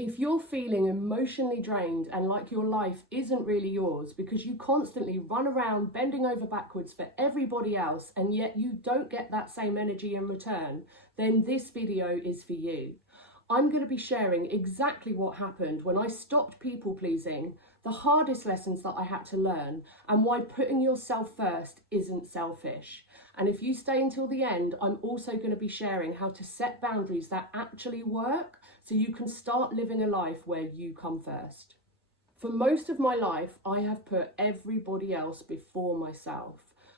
If you're feeling emotionally drained and like your life isn't really yours because you constantly run around bending over backwards for everybody else and yet you don't get that same energy in return, then this video is for you. I'm going to be sharing exactly what happened when I stopped people pleasing, the hardest lessons that I had to learn, and why putting yourself first isn't selfish. And if you stay until the end, I'm also going to be sharing how to set boundaries that actually work so you can start living a life where you come first. For most of my life, I have put everybody else before myself.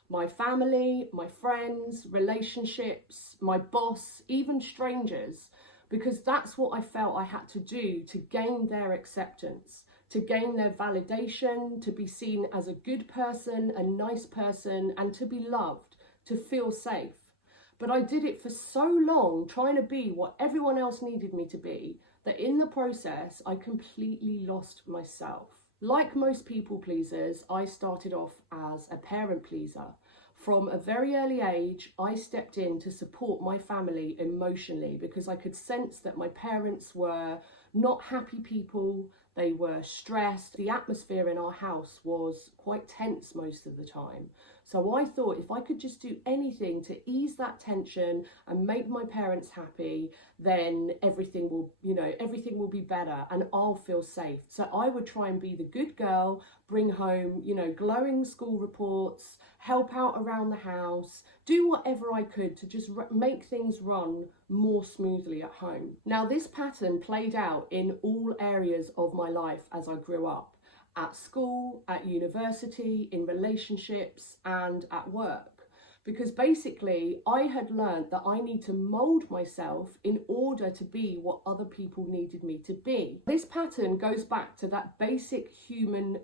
My family, my friends, relationships, my boss, even strangers, because that's what I felt I had to do to gain their acceptance, to gain their validation, to be seen as a good person, a nice person, and to be loved, to feel safe. But I did it for so long, trying to be what everyone else needed me to be, that in the process, I completely lost myself. Like most people pleasers, I started off as a parent pleaser. From a very early age, I stepped in to support my family emotionally because I could sense that my parents were not happy people, they were stressed. The atmosphere in our house was quite tense most of the time. So I thought if I could just do anything to ease that tension and make my parents happy, then everything will be better and I'll feel safe. So I would try and be the good girl, bring home, glowing school reports, help out around the house, do whatever I could to just make things run more smoothly at home. Now, this pattern played out in all areas of my life as I grew up. At school, at university, in relationships, and at work. Because basically, I had learned that I need to mold myself in order to be what other people needed me to be. This pattern goes back to that basic human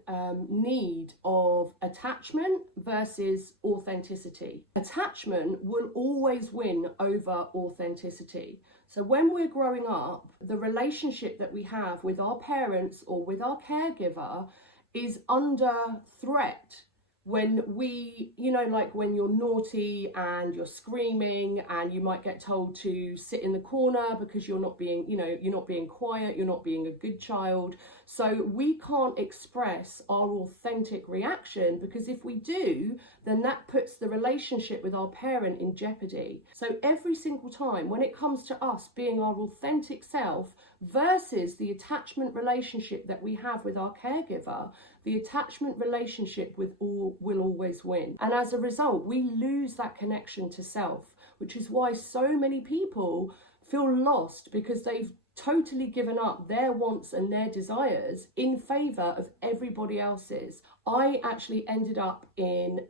need of attachment versus authenticity. Attachment will always win over authenticity. So when we're growing up, the relationship that we have with our parents or with our caregiver is under threat. When we, like when you're naughty and you're screaming and you might get told to sit in the corner because you're not being quiet, you're not being a good child. So we can't express our authentic reaction because if we do, then that puts the relationship with our parent in jeopardy. So every single time when it comes to us being our authentic self versus the attachment relationship that we have with our caregiver, the attachment relationship will always win. And as a result, we lose that connection to self, which is why so many people feel lost because they've totally given up their wants and their desires in favor of everybody else's. I actually ended up in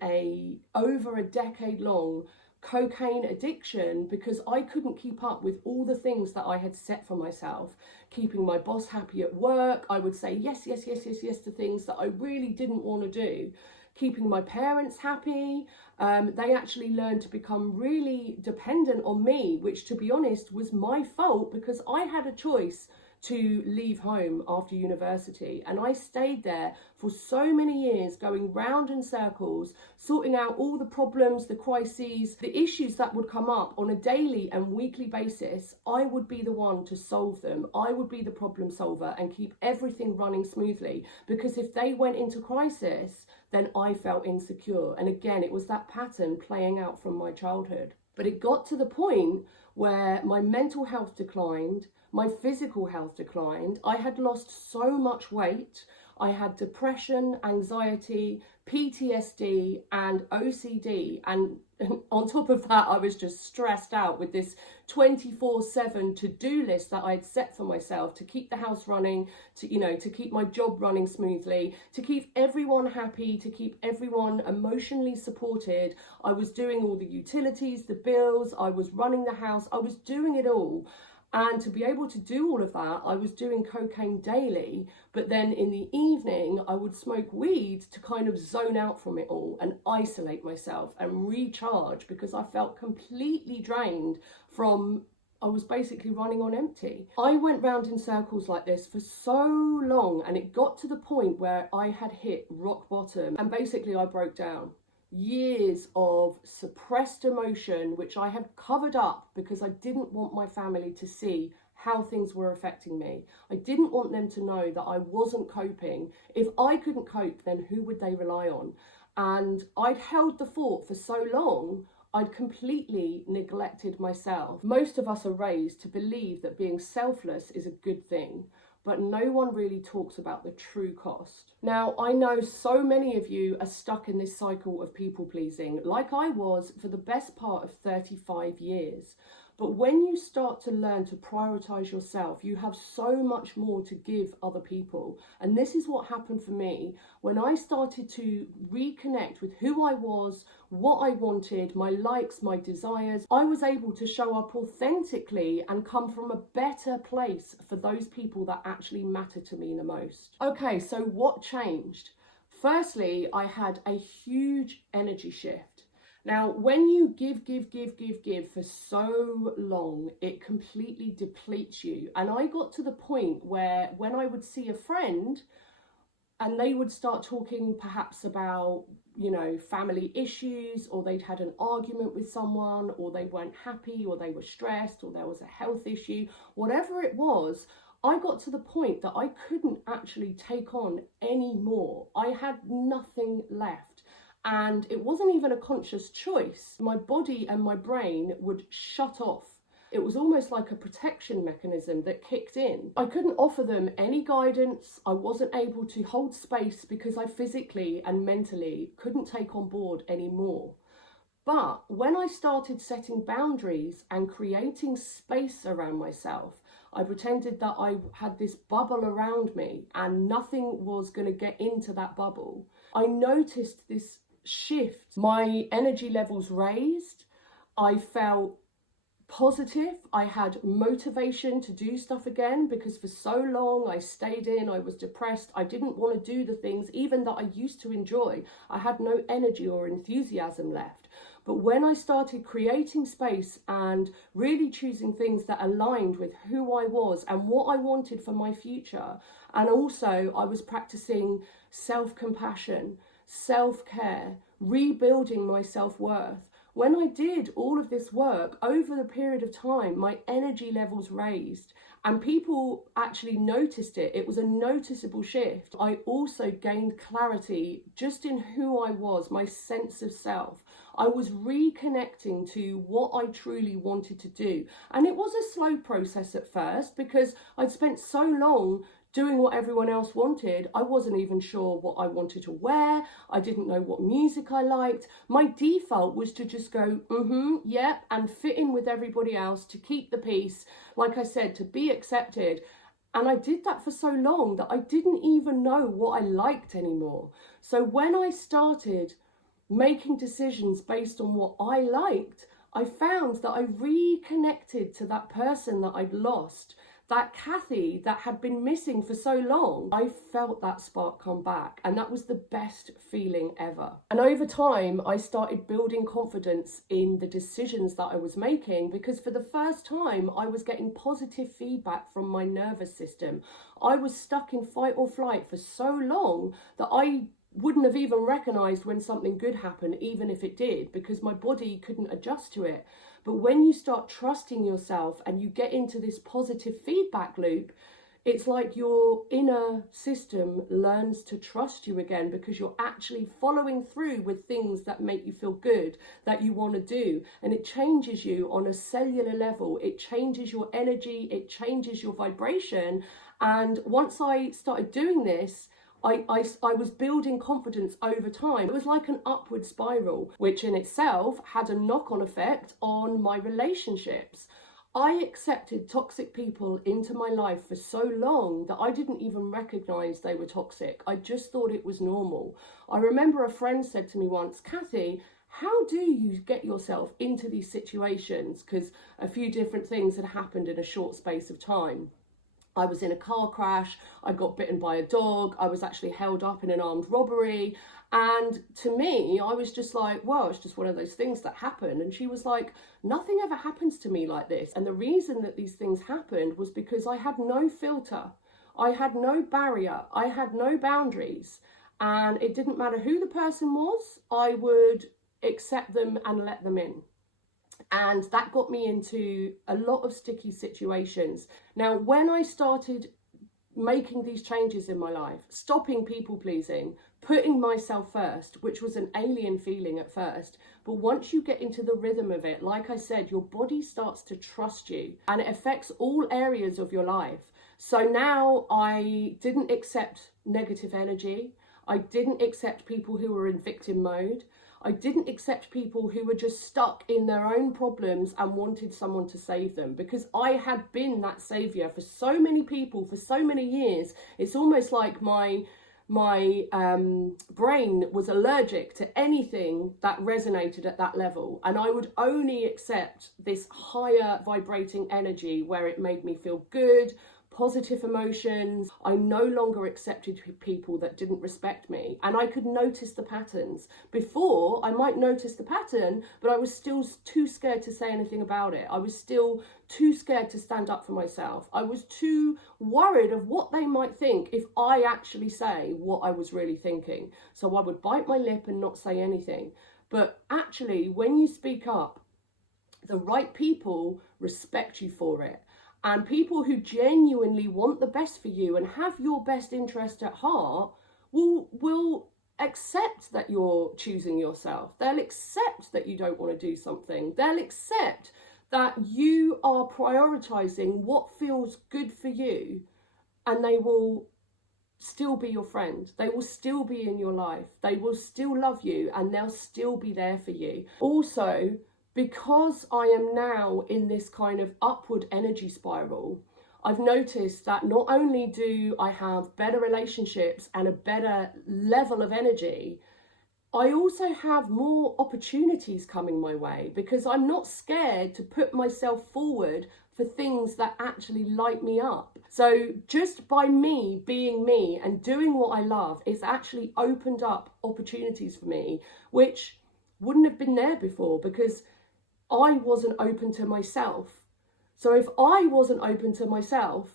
over a decade long cocaine addiction because I couldn't keep up with all the things that I had set for myself. Keeping my boss happy at work, I would say yes to things that I really didn't want to do. Keeping my parents happy, they actually learned to become really dependent on me, which to be honest was my fault because I had a choice to leave home after university and I stayed there for so many years going round in circles, sorting out all the problems, the crises, the issues that would come up on a daily and weekly basis. I would be the one to solve them. I would be the problem solver and keep everything running smoothly because if they went into crisis, then I felt insecure. And again, it was that pattern playing out from my childhood. But it got to the point where my mental health declined, my physical health declined. I had lost so much weight. I had depression, anxiety, PTSD, and OCD. And on top of that, I was just stressed out with this 24/7 to-do list that I'd set for myself to keep the house running, to keep my job running smoothly, to keep everyone happy, to keep everyone emotionally supported. I was doing all the utilities, the bills, I was running the house, I was doing it all. And to be able to do all of that, I was doing cocaine daily, but then in the evening, I would smoke weed to kind of zone out from it all and isolate myself and recharge because I felt completely drained I was basically running on empty. I went round in circles like this for so long and it got to the point where I had hit rock bottom and basically I broke down. Years of suppressed emotion, which I had covered up because I didn't want my family to see how things were affecting me. I didn't want them to know that I wasn't coping. If I couldn't cope, then who would they rely on? And I'd held the fort for so long, I'd completely neglected myself. Most of us are raised to believe that being selfless is a good thing, but no one really talks about the true cost. Now, I know so many of you are stuck in this cycle of people pleasing, like I was for the best part of 35 years. But when you start to learn to prioritize yourself, you have so much more to give other people. And this is what happened for me when I started to reconnect with who I was, what I wanted, my likes, my desires. I was able to show up authentically and come from a better place for those people that actually matter to me the most. Okay, so what changed? Firstly, I had a huge energy shift. Now, when you give for so long, it completely depletes you. And I got to the point where when I would see a friend and they would start talking perhaps about, family issues, or they'd had an argument with someone, or they weren't happy, or they were stressed, or there was a health issue, whatever it was, I got to the point that I couldn't actually take on any more. I had nothing left. And it wasn't even a conscious choice. My body and my brain would shut off. It was almost like a protection mechanism that kicked in. I couldn't offer them any guidance. I wasn't able to hold space because I physically and mentally couldn't take on board anymore. But when I started setting boundaries and creating space around myself, I pretended that I had this bubble around me and nothing was going to get into that bubble. I noticed this shift. My energy levels raised. I felt positive. I had motivation to do stuff again because for so long I stayed in, I was depressed. I didn't want to do the things even that I used to enjoy. I had no energy or enthusiasm left. But when I started creating space and really choosing things that aligned with who I was and what I wanted for my future, and also I was practicing self-compassion, self-care, rebuilding my self-worth. When I did all of this work over the period of time, my energy levels raised and people actually noticed it. It was a noticeable shift. I also gained clarity just in who I was, my sense of self. I was reconnecting to what I truly wanted to do. And it was a slow process at first because I'd spent so long doing what everyone else wanted. I wasn't even sure what I wanted to wear. I didn't know what music I liked. My default was to just go, yep, and fit in with everybody else, to keep the peace, like I said, to be accepted. And I did that for so long that I didn't even know what I liked anymore. So when I started making decisions based on what I liked, I found that I reconnected to that person that I'd lost. That Kathy that had been missing for so long. I felt that spark come back, and that was the best feeling ever. And over time, I started building confidence in the decisions that I was making because for the first time, I was getting positive feedback from my nervous system. I was stuck in fight or flight for so long that I wouldn't have even recognized when something good happened, even if it did, because my body couldn't adjust to it. But when you start trusting yourself and you get into this positive feedback loop, it's like your inner system learns to trust you again because you're actually following through with things that make you feel good, that you want to do. And it changes you on a cellular level. It changes your energy. It changes your vibration. And once I started doing this, I was building confidence over time. It was like an upward spiral, which in itself had a knock-on effect on my relationships. I accepted toxic people into my life for so long that I didn't even recognize they were toxic. I just thought it was normal. I remember a friend said to me once, Kathy, how do you get yourself into these situations? Because a few different things had happened in a short space of time. I was in a car crash, I got bitten by a dog, I was actually held up in an armed robbery. And to me, I was just like, well, it's just one of those things that happen. And she was like, nothing ever happens to me like this. And the reason that these things happened was because I had no filter. I had no barrier. I had no boundaries. And it didn't matter who the person was, I would accept them and let them in. And that got me into a lot of sticky situations. Now, when I started making these changes in my life, stopping people pleasing, putting myself first, which was an alien feeling at first, but once you get into the rhythm of it, like I said, your body starts to trust you and it affects all areas of your life. So now I didn't accept negative energy. I didn't accept people who were in victim mode. I didn't accept people who were just stuck in their own problems and wanted someone to save them, because I had been that savior for so many people for so many years. It's almost like my brain was allergic to anything that resonated at that level, and I would only accept this higher vibrating energy where it made me feel good, positive emotions. I no longer accepted people that didn't respect me, and I could notice the patterns. Before, I might notice the pattern, but I was still too scared to say anything about it. I was still too scared to stand up for myself. I was too worried of what they might think if I actually say what I was really thinking. So I would bite my lip and not say anything. But actually, when you speak up, the right people respect you for it. And people who genuinely want the best for you and have your best interest at heart will accept that you're choosing yourself. They'll accept that you don't want to do something. They'll accept that you are prioritizing what feels good for you, and they will still be your friend. They will still be in your life. They will still love you, and they'll still be there for you. Also, because I am now in this kind of upward energy spiral, I've noticed that not only do I have better relationships and a better level of energy, I also have more opportunities coming my way, because I'm not scared to put myself forward for things that actually light me up. So just by me being me and doing what I love, it's actually opened up opportunities for me, which wouldn't have been there before, because I wasn't open to myself. So if I wasn't open to myself,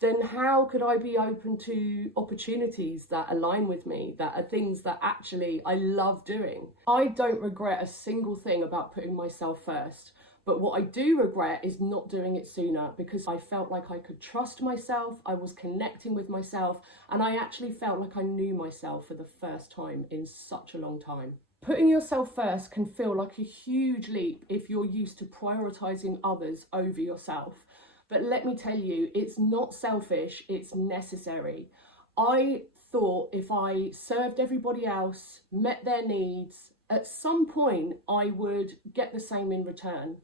then how could I be open to opportunities that align with me, that are things that actually I love doing? I don't regret a single thing about putting myself first, but what I do regret is not doing it sooner, because I felt like I could trust myself, I was connecting with myself, and I actually felt like I knew myself for the first time in such a long time. Putting yourself first can feel like a huge leap if you're used to prioritizing others over yourself. But let me tell you, it's not selfish, it's necessary. I thought if I served everybody else, met their needs, at some point I would get the same in return.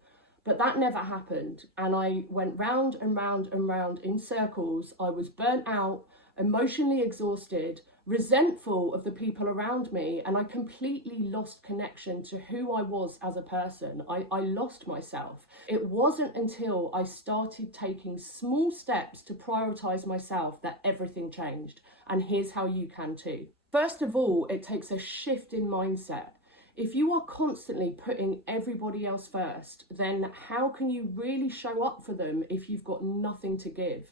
But that never happened. And I went round and round and round in circles. I was burnt out, emotionally exhausted, resentful of the people around me, and I completely lost connection to who I was as a person. I lost myself. It wasn't until I started taking small steps to prioritize myself that everything changed. And here's how you can too. First of all, it takes a shift in mindset. If you are constantly putting everybody else first, then how can you really show up for them if you've got nothing to give?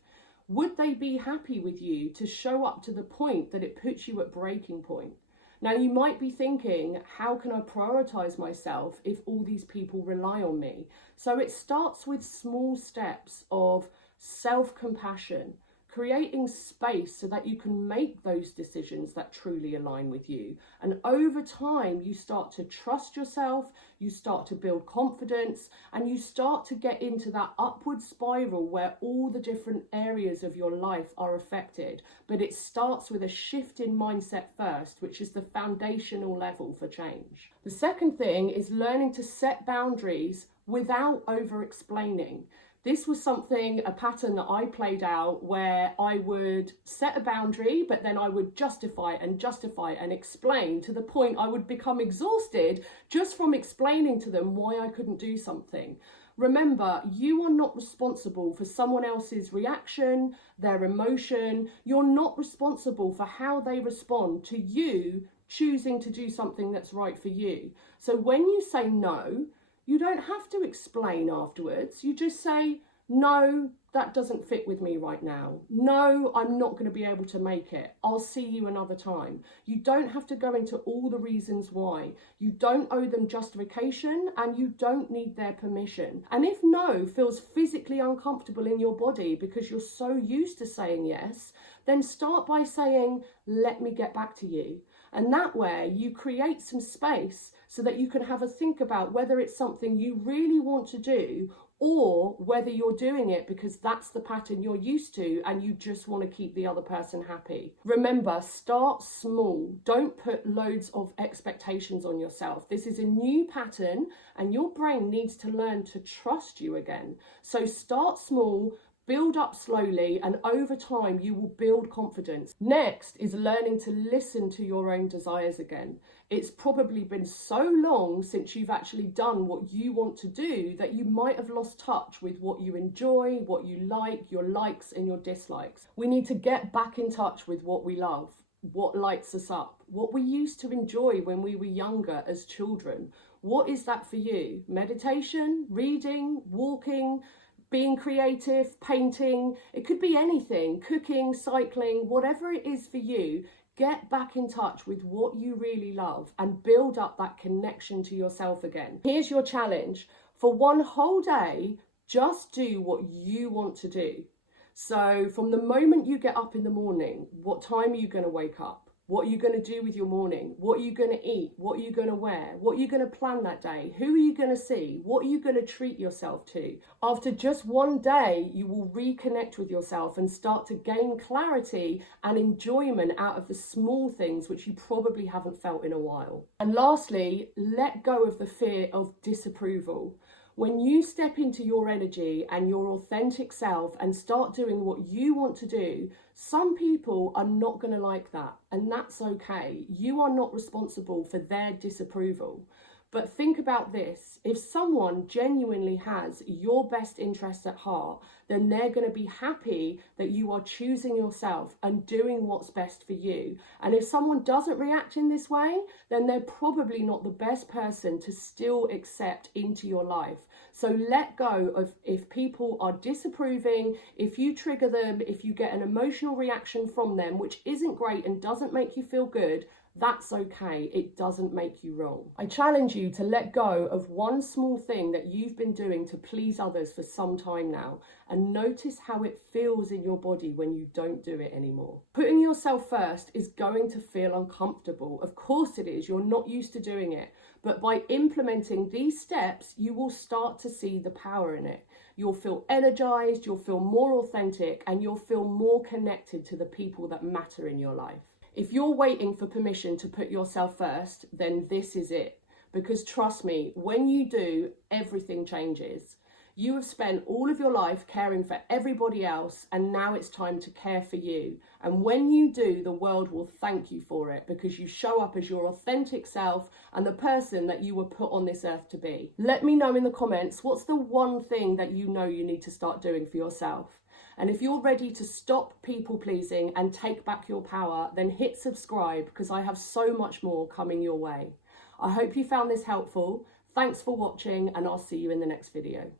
Would they be happy with you to show up to the point that it puts you at breaking point? Now, you might be thinking, how can I prioritize myself if all these people rely on me? So it starts with small steps of self-compassion, creating space so that you can make those decisions that truly align with you. And over time, you start to trust yourself, you start to build confidence, and you start to get into that upward spiral where all the different areas of your life are affected. But it starts with a shift in mindset first, which is the foundational level for change. The second thing is learning to set boundaries without over-explaining. This was a pattern that I played out, where I would set a boundary, but then I would justify and explain to the point I would become exhausted just from explaining to them why I couldn't do something. Remember, you are not responsible for someone else's reaction, their emotion. You're not responsible for how they respond to you choosing to do something that's right for you. So when you say no, you don't have to explain afterwards. You just say, no, that doesn't fit with me right now. No, I'm not going to be able to make it. I'll see you another time. You don't have to go into all the reasons why. You don't owe them justification and you don't need their permission. And if no feels physically uncomfortable in your body because you're so used to saying yes, then start by saying, let me get back to you. And that way you create some space so that you can have a think about whether it's something you really want to do or whether you're doing it because that's the pattern you're used to and you just want to keep the other person happy. Remember, start small. Don't put loads of expectations on yourself. This is a new pattern and your brain needs to learn to trust you again. So start small, build up slowly, and over time you will build confidence. Next is learning to listen to your own desires again. It's probably been so long since you've actually done what you want to do that you might have lost touch with what you enjoy, what you like, your likes and your dislikes. We need to get back in touch with what we love, what lights us up, what we used to enjoy when we were younger as children. What is that for you? Meditation, reading, walking, being creative, painting, it could be anything, cooking, cycling, whatever it is for you. Get back in touch with what you really love and build up that connection to yourself again. Here's your challenge. For one whole day, just do what you want to do. So from the moment you get up in the morning, what time are you going to wake up? What are you going to do with your morning? What are you going to eat? What are you going to wear? What are you going to plan that day? Who are you going to see? What are you going to treat yourself to? After just one day, you will reconnect with yourself and start to gain clarity and enjoyment out of the small things which you probably haven't felt in a while. And lastly, let go of the fear of disapproval. When you step into your energy and your authentic self and start doing what you want to do, some people are not going to like that, and that's okay. You are not responsible for their disapproval. But think about this, if someone genuinely has your best interests at heart, then they're going to be happy that you are choosing yourself and doing what's best for you. And if someone doesn't react in this way, then they're probably not the best person to still accept into your life. So let go of if people are disapproving, if you trigger them, if you get an emotional reaction from them, which isn't great and doesn't make you feel good, that's okay. It doesn't make you wrong. I challenge you to let go of one small thing that you've been doing to please others for some time now and notice how it feels in your body when you don't do it anymore. Putting yourself first is going to feel uncomfortable. Of course it is. You're not used to doing it. But by implementing these steps, you will start to see the power in it. You'll feel energized, you'll feel more authentic, and you'll feel more connected to the people that matter in your life. If you're waiting for permission to put yourself first, then this is it. Because trust me, when you do, everything changes. You have spent all of your life caring for everybody else, and now it's time to care for you. And when you do, the world will thank you for it because you show up as your authentic self and the person that you were put on this earth to be. Let me know in the comments, what's the one thing that you know you need to start doing for yourself? And if you're ready to stop people pleasing and take back your power, then hit subscribe because I have so much more coming your way. I hope you found this helpful. Thanks for watching and I'll see you in the next video.